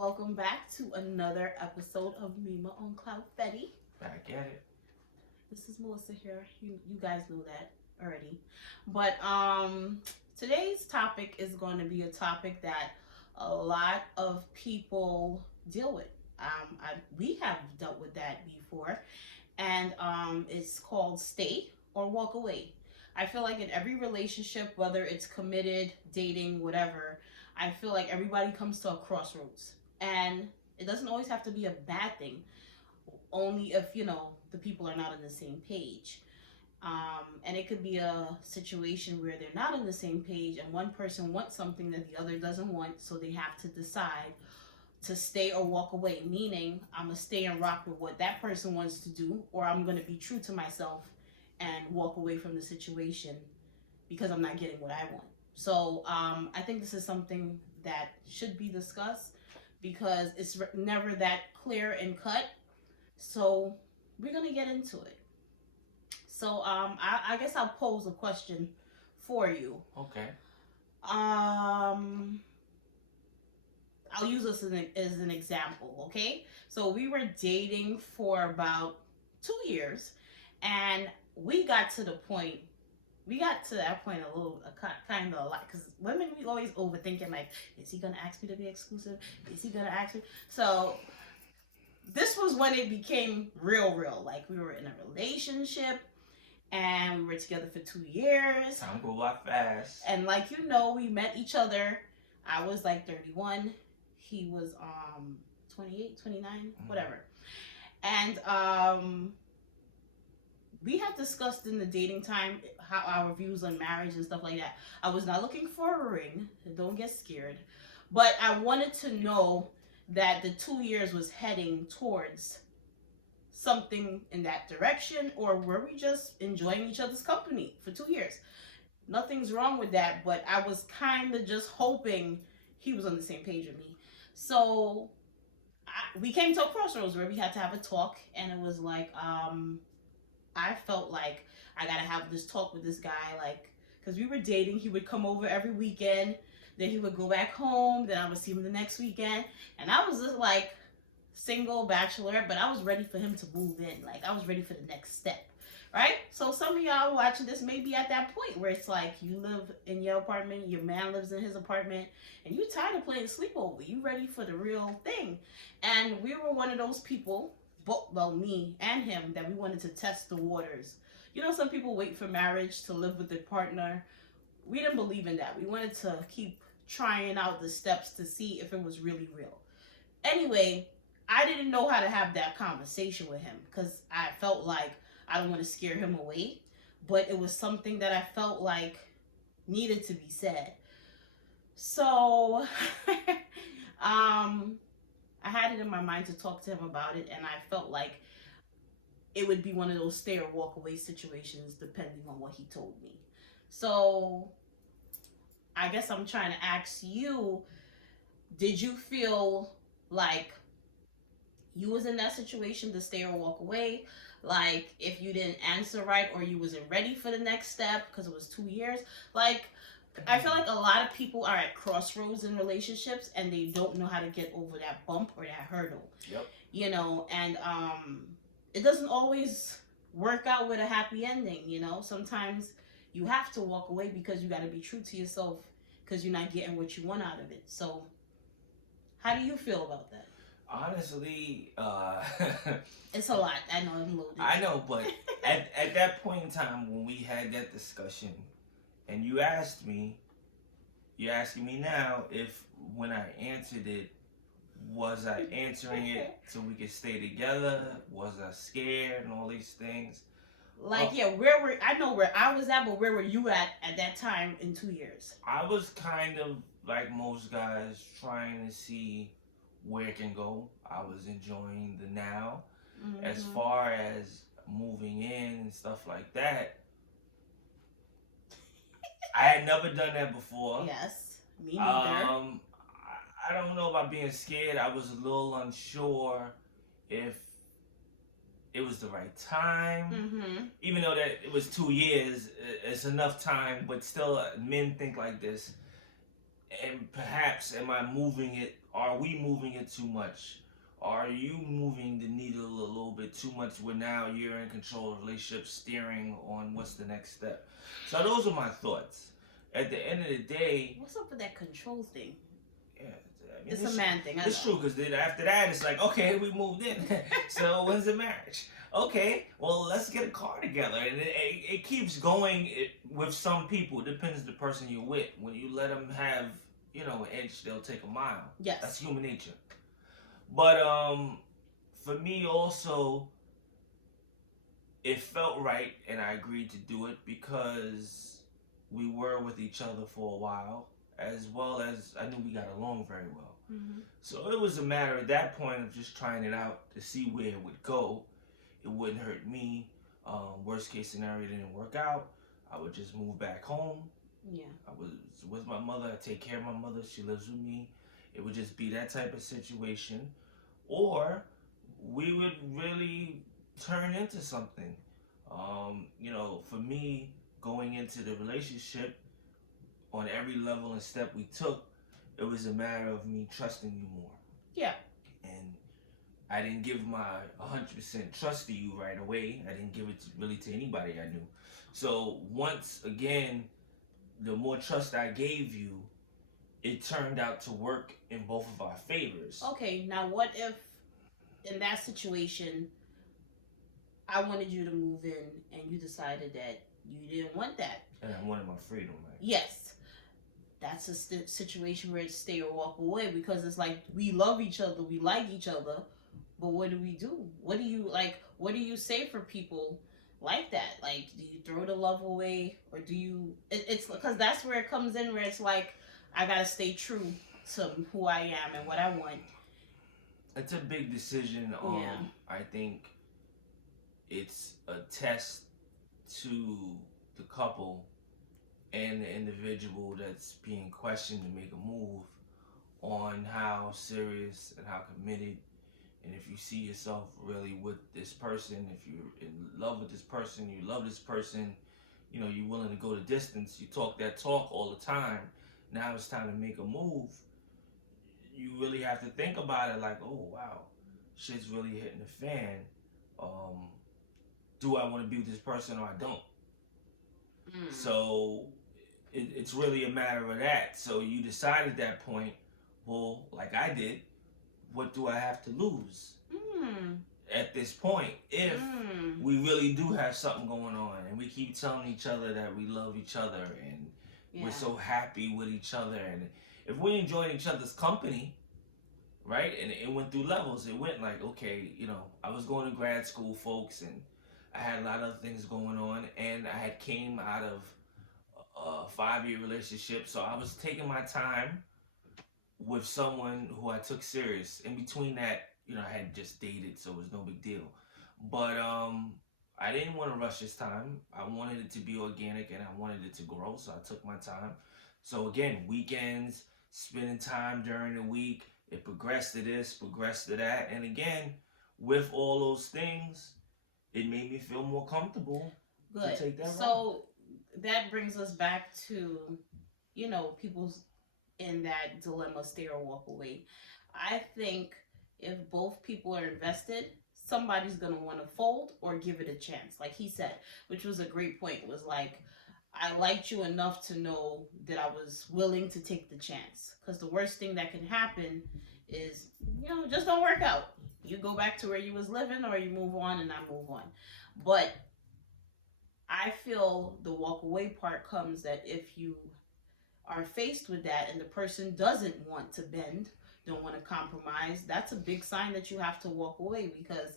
Welcome back to another episode of MeMaOnCloudFetti. Back at it. This is Melissa here. You guys know that already. But today's topic is going to be a topic that a lot of people deal with. We have dealt with that before, and it's called stay or walk away. I feel like in every relationship, whether it's committed, dating, whatever, I feel like everybody comes to a crossroads. And it doesn't always have to be a bad thing, only if, the people are not on the same page. And it could be a situation where they're not on the same page and one person wants something that the other doesn't want, so they have to decide to stay or walk away, meaning I'm gonna stay and rock with what that person wants to do, or I'm gonna be true to myself and walk away from the situation because I'm not getting what I want. So I think this is something that should be discussed because it's never that clear and cut. So we're gonna get into it. So I guess I'll pose a question for you. Okay. Um, I'll use this as an example, okay? So we were dating for about 2 years, and we got to that point a little, kind of a lot, because women, we always overthinking, like, is he gonna ask me to be exclusive? Is he gonna ask me? So this was when it became real. Like, we were in a relationship, and we were together for 2 years. Time go by fast. And we met each other. I was like 31. He was 28, 29, whatever. And we had discussed in the dating time how our views on marriage and stuff like that. I was not looking for a ring. Don't get scared. But I wanted to know that the 2 years was heading towards something in that direction, or were we just enjoying each other's company for 2 years? Nothing's wrong with that, but I was kind of just hoping he was on the same page with me. So we came to a crossroads where we had to have a talk, and it was like, I felt like I gotta have this talk with this guy, like, because we were dating. He would come over every weekend, then he would go back home, then I would see him the next weekend, and I was just like single bachelor, but I was ready for him to move in. Like, I was ready for the next step, right? So some of y'all watching this may be at that point where it's like you live in your apartment, your man lives in his apartment, and you tired of playing sleepover. You ready for the real thing. And we were one of those people, well, me and him, that we wanted to test the waters. Some people wait for marriage to live with their partner. We didn't believe in that. We wanted to keep trying out the steps to see if it was really real. Anyway, I didn't know how to have that conversation with him because I felt like I don't want to scare him away, but it was something that I felt like needed to be said. So I had it in my mind to talk to him about it, and I felt like it would be one of those stay or walk away situations depending on what he told me. So I guess I'm trying to ask you, did you feel like you was in that situation to stay or walk away? Like, if you didn't answer right, or you wasn't ready for the next step because it was 2 years? Like, I feel like a lot of people are at crossroads in relationships and they don't know how to get over that bump or that hurdle. Yep. And it doesn't always work out with a happy ending. Sometimes you have to walk away because you got to be true to yourself, because you're not getting what you want out of it. So how do you feel about that? Honestly, it's a lot. I know, I'm loaded. I know, but at that point in time when we had that discussion, and you asked me, you're asking me now if when I answered it, was I answering it so we could stay together? Was I scared and all these things? Like, yeah, I know where I was at, but where were you at that time in 2 years? I was kind of like most guys, trying to see where it can go. I was enjoying the now. Mm-hmm. As far as moving in and stuff like that, I had never done that before. Yes, me neither. I don't know about being scared. I was a little unsure if it was the right time. Mm-hmm. Even though that it was 2 years, it's enough time, but still, men think like this. And perhaps am I moving it? Are we moving it too much? Are you moving the needle a little bit too much where now you're in control of the relationship, steering on what's the next step? So those are my thoughts. At the end of the day, What's up with that control thing? yeah, I mean, It's a man thing. I it's know. true because then after that, it's like, okay, we moved in. So when's the marriage? Okay, well, let's get a car together. And it keeps going with some people. It depends the person you're with. When you let them have, an inch, they'll take a mile. Yes. That's human nature. But for me also, it felt right and I agreed to do it because we were with each other for a while, as well as I knew we got along very well. Mm-hmm. So it was a matter at that point of just trying it out to see where it would go. It wouldn't hurt me. Worst case scenario didn't work out. I would just move back home. Yeah. I was with my mother. I take care of my mother. She lives with me. It would just be that type of situation. Or we would really turn into something. For me, going into the relationship, on every level and step we took, it was a matter of me trusting you more. Yeah. And I didn't give my 100% trust to you right away. I didn't give it really to anybody I knew. So once again, the more trust I gave you, it turned out to work in both of our favors. Okay, now what if in that situation I wanted you to move in and you decided that you didn't want that? And I wanted my freedom, right? Yes. That's a situation where it's stay or walk away, because it's like we love each other, we like each other, but what do we do? What do you like? What do you say for people like that? Like, do you throw the love away, or do you? It's because that's where it comes in, where it's like I gotta stay true to who I am and what I want. It's a big decision. Yeah. I think it's a test to the couple and the individual that's being questioned to make a move on how serious and how committed, and if you see yourself really with this person, if you're in love with this person, you love this person, you're willing to go the distance, you talk that talk all the time. Now it's time to make a move. You really have to think about it like, oh wow, shit's really hitting the fan. Do I want to be with this person or I don't? So it's really a matter of that. So you decide at that point, well, like I did, what do I have to lose? At this point, if we really do have something going on and we keep telling each other that we love each other and we're so happy with each other, and if we enjoyed each other's company, right, and it went through levels. It went like, okay, I was going to grad school, folks, and I had a lot of things going on, and I had came out of a 5-year relationship, so I was taking my time with someone who I took serious. In between that, I had just dated, so it was no big deal. But I didn't want to rush this time. I wanted it to be organic and I wanted it to grow, so I took my time. So again, weekends, spending time during the week, it progressed to this, progressed to that, and again, with all those things, it made me feel more comfortable. Good. To take that so that brings us back to, people's in that dilemma, stay or walk away. I think if both people are invested, somebody's gonna want to fold or give it a chance, like he said, which was a great point. Was like, I liked you enough to know that I was willing to take the chance, because the worst thing that can happen is, just don't work out. You go back to where you was living, or you move on and I move on. But I feel the walk away part comes that if you are faced with that and the person doesn't want to bend, don't want to compromise, that's a big sign that you have to walk away, because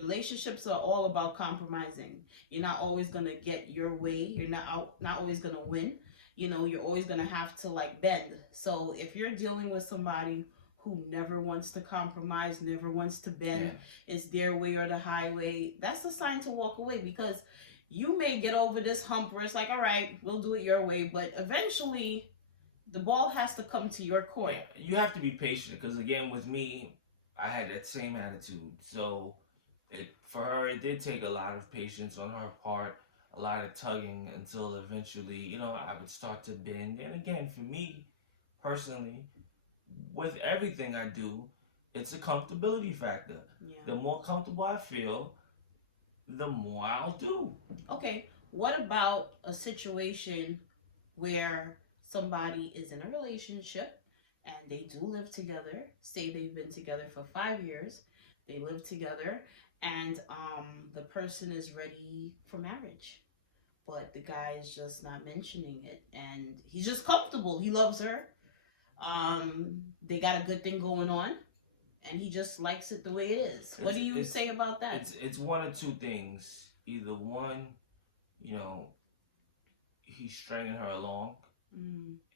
relationships are all about compromising. You're not always going to get your way. You're not always going to win. You're always going to have to bend. So if you're dealing with somebody who never wants to compromise, never wants to bend, it's their way or the highway, that's a sign to walk away, because you may get over this hump where it's like, all right, we'll do it your way, but eventually the ball has to come to your court. You have to be patient, because again, with me, I had that same attitude. So for her, it did take a lot of patience on her part, a lot of tugging, until eventually, I would start to bend. And again, for me, personally, with everything I do, it's a comfortability factor. Yeah. The more comfortable I feel, the more I'll do. Okay. What about a situation where somebody is in a relationship and they do live together? Say they've been together for 5 years, they live together, and the person is ready for marriage, but the guy is just not mentioning it, and he's just comfortable. He loves her. They got a good thing going on, and he just likes it the way it is. What do you say about that? It's one or two things. Either one, you know, he's stringing her along,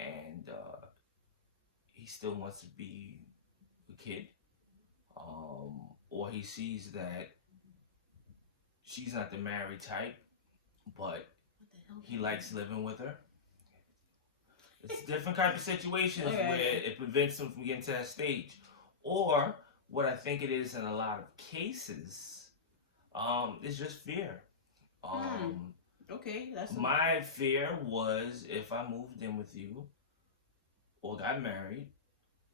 and he still wants to be a kid, or he sees that she's not the married type, but he likes living with her. It's different type of situations where it prevents him from getting to that stage. Or what I think it is in a lot of cases, it's just fear. Okay, that's my fear was if I moved in with you or got married,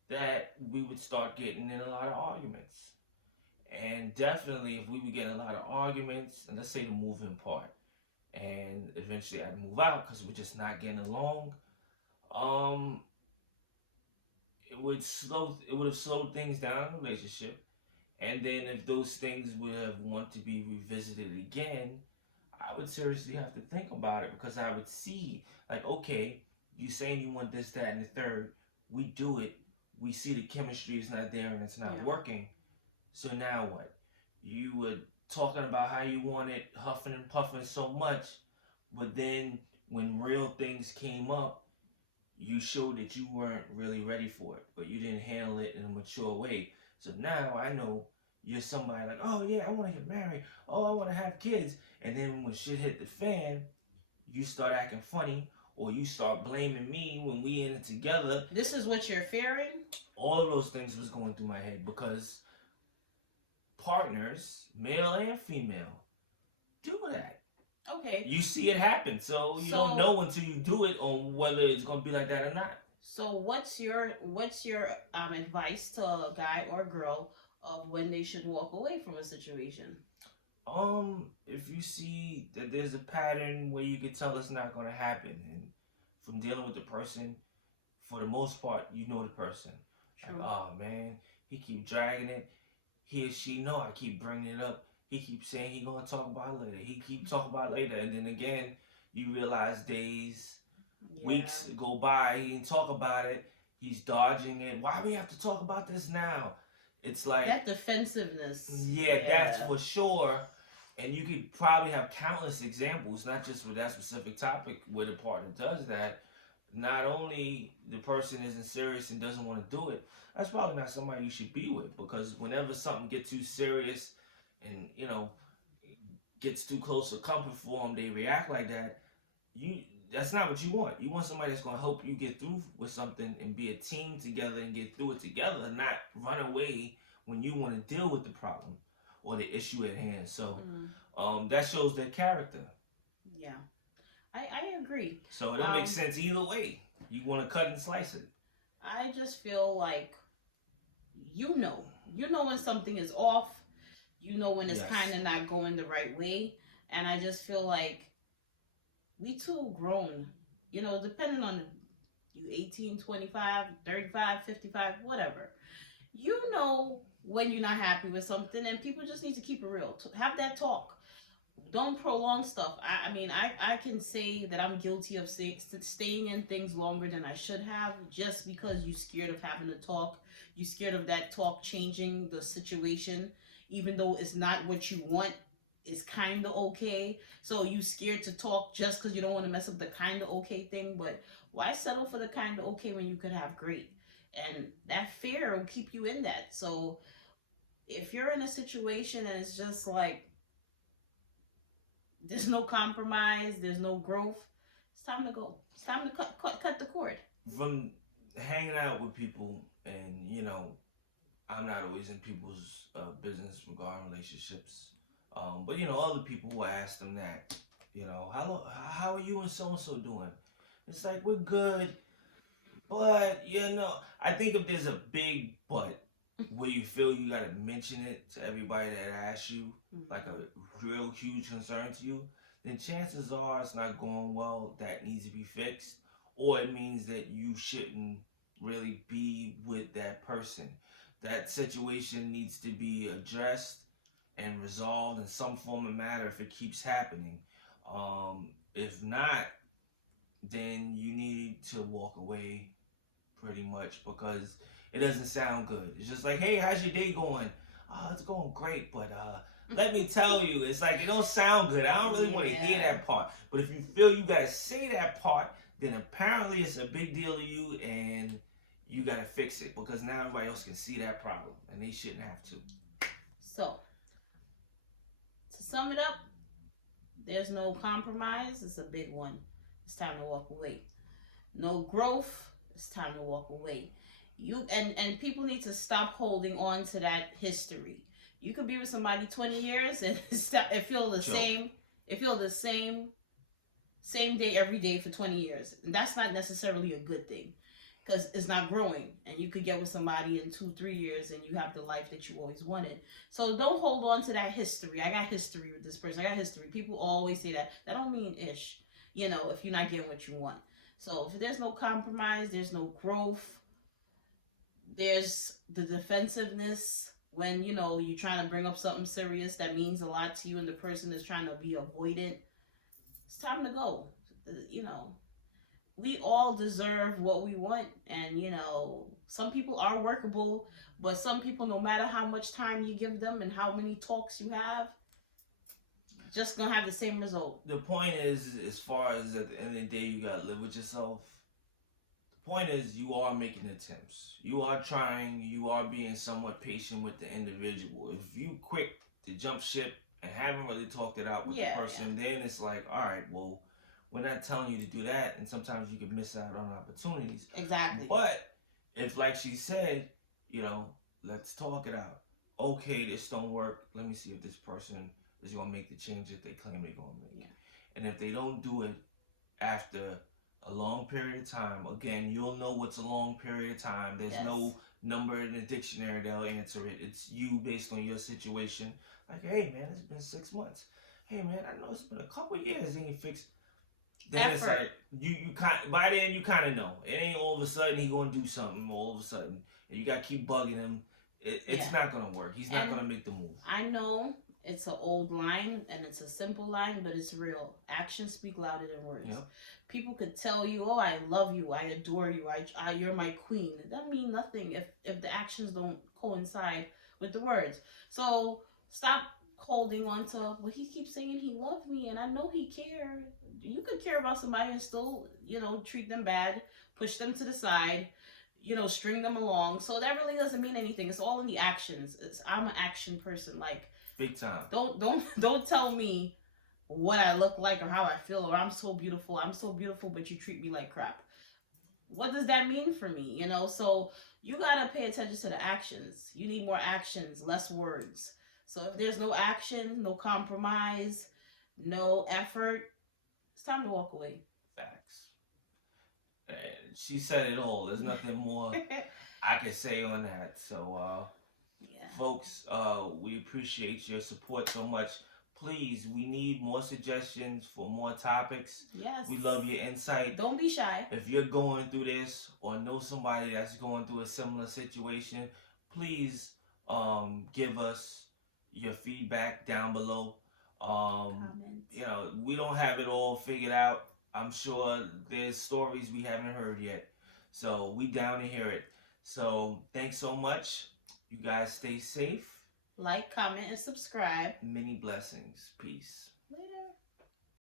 that we would start getting in a lot of arguments. And definitely, if we would get in a lot of arguments, and let's say the moving part, and eventually I'd move out because we're just not getting along, it would have slowed things down in the relationship. And then if those things would have want to be revisited again, I would seriously have to think about it, because I would see, like, okay, you saying you want this, that, and the third, we do it, we see the chemistry is not there and it's not working, so now what? You were talking about how you wanted huffing and puffing so much, but then when real things came up, you showed that you weren't really ready for it, but you didn't handle it in a mature way. So now I know you're somebody like, oh yeah, I want to get married, oh, I want to have kids, and then when shit hit the fan, you start acting funny, or you start blaming me when we in it together. This is what you're fearing? All of those things was going through my head, because partners, male and female, do that. Okay. You see it happen, so you don't know until you do it on whether it's going to be like that or not. So what's your advice to a guy or a girl of when they should walk away from a situation? If you see that there's a pattern where you can tell it's not going to happen, and from dealing with the person, for the most part, you know the person. Like, oh man, he keep dragging it. He or she know I keep bringing it up. He keeps saying he gonna talk about it later. He keep talking about it later, and then again, you realize days, weeks go by. He didn't talk about it. He's dodging it. Why we have to talk about this now? It's like that defensiveness. Yeah, that's for sure. And you could probably have countless examples, not just with that specific topic, where the partner does that. Not only the person isn't serious and doesn't want to do it, that's probably not somebody you should be with, because whenever something gets too serious and, you know, gets too close to comfort for them, they react like that. That's not what you want. You want somebody that's going to help you get through with something and be a team together and get through it together, not run away when you want to deal with the problem or the issue at hand. So that shows their character. Yeah, I agree. So it don't make sense either way. You want to cut and slice it. I just feel like you know when something is off. You know when it's kind of not going the right way. And I just feel like we too grown. You know, depending on you 18, 25, 35, 55, whatever. You know when you're not happy with something, and people just need to keep it real. Have that talk. Don't prolong stuff. I mean, I can say that I'm guilty of staying in things longer than I should have, just because you're scared of having to talk. You're scared of that talk changing the situation, even though it's not what you want. It's kind of okay. So you scared to talk just because you don't want to mess up the kind of okay thing. But why settle for the kind of okay when you could have great? And that fear will keep you in that. So if you're in a situation and it's just like there's no compromise, there's no growth, it's time to go. It's time to cut the cord. From hanging out with people, and you know, I'm not always in people's business regarding relationships. But you know, other people will ask them that, you know, how are you and so doing? It's like, we're good. But I think if there's a big but where you feel you gotta mention it to everybody that asks you, like a real huge concern to you, then chances are it's not going well. That needs to be fixed, or it means that you shouldn't really be with that person. That situation needs to be addressed and resolved in some form of matter if it keeps happening. If not, then you need to walk away pretty much because it doesn't sound good. It's just like, hey, how's your day going? Oh, it's going great, but let me tell you, it's like it don't sound good. I don't really want to hear that part. But if you feel you gotta say that part, then apparently it's a big deal to you and you gotta fix it because now everybody else can see that problem and they shouldn't have to. So, to sum it up, there's no compromise. It's a big one. It's time to walk away. No growth. It's time to walk away. And people need to stop holding on to that history. You could be with somebody 20 years and it feel the same. It feel the same day every day for 20 years. And that's not necessarily a good thing because it's not growing. And you could get with somebody in 2-3 years and you have the life that you always wanted. So don't hold on to that history. I got history with this person. I got history. People always say that. That don't mean ish, if you're not getting what you want. So if there's no compromise, there's no growth. There's the defensiveness when you're trying to bring up something serious that means a lot to you and the person is trying to be avoidant. It's time to go. We all deserve what we want, and some people are workable, but some people, no matter how much time you give them and how many talks you have, just gonna have the same result. The point is, as far as at the end of the day, you gotta live with yourself. The point is, you are making attempts. You are trying. You are being somewhat patient with the individual. If you quick to jump ship and haven't really talked it out with the person, then it's like, all right, well, we're not telling you to do that, and sometimes you can miss out on opportunities. Exactly. But if, like she said, let's talk it out. Okay, this don't work. Let me see if this person is going to make the change that they claim they're going to make. Yeah. And if they don't do it after a long period of time, again, you'll know what's a long period of time. There's no number in the dictionary that'll answer it. It's you based on your situation. Like, hey, man, it's been 6 months. Hey, man, I know it's been a couple years and you fixed. Then it's like, you by then you kind of know. It ain't all of a sudden he going to do something all of a sudden. And you got to keep bugging him. It's not going to work. He's not going to make the move. I know it's an old line and it's a simple line, but it's real. Actions speak louder than words. Yep. People could tell you, oh, I love you, I adore you, you're my queen. It doesn't mean nothing if the actions don't coincide with the words. So stop holding on to, well, he keeps saying he loved me and I know he cared. You could care about somebody and still, treat them bad, push them to the side, string them along. So that really doesn't mean anything. It's all in the actions. I'm an action person. Like, big time. Don't tell me what I look like or how I feel or I'm so beautiful, but you treat me like crap. What does that mean for me? So you gotta pay attention to the actions. You need more actions, less words. So if there's no action, no compromise, no effort, it's time to walk away. Facts. She said it all. There's nothing more I can say on that. So, folks, we appreciate your support so much. Please, we need more suggestions for more topics. Yes. We love your insight. Don't be shy. If you're going through this or know somebody that's going through a similar situation, please give us your feedback down below. We don't have it all figured out. I'm sure there's stories we haven't heard yet. So we down to hear it. So thanks so much. You guys stay safe. Like, comment, and subscribe. Many blessings. Peace.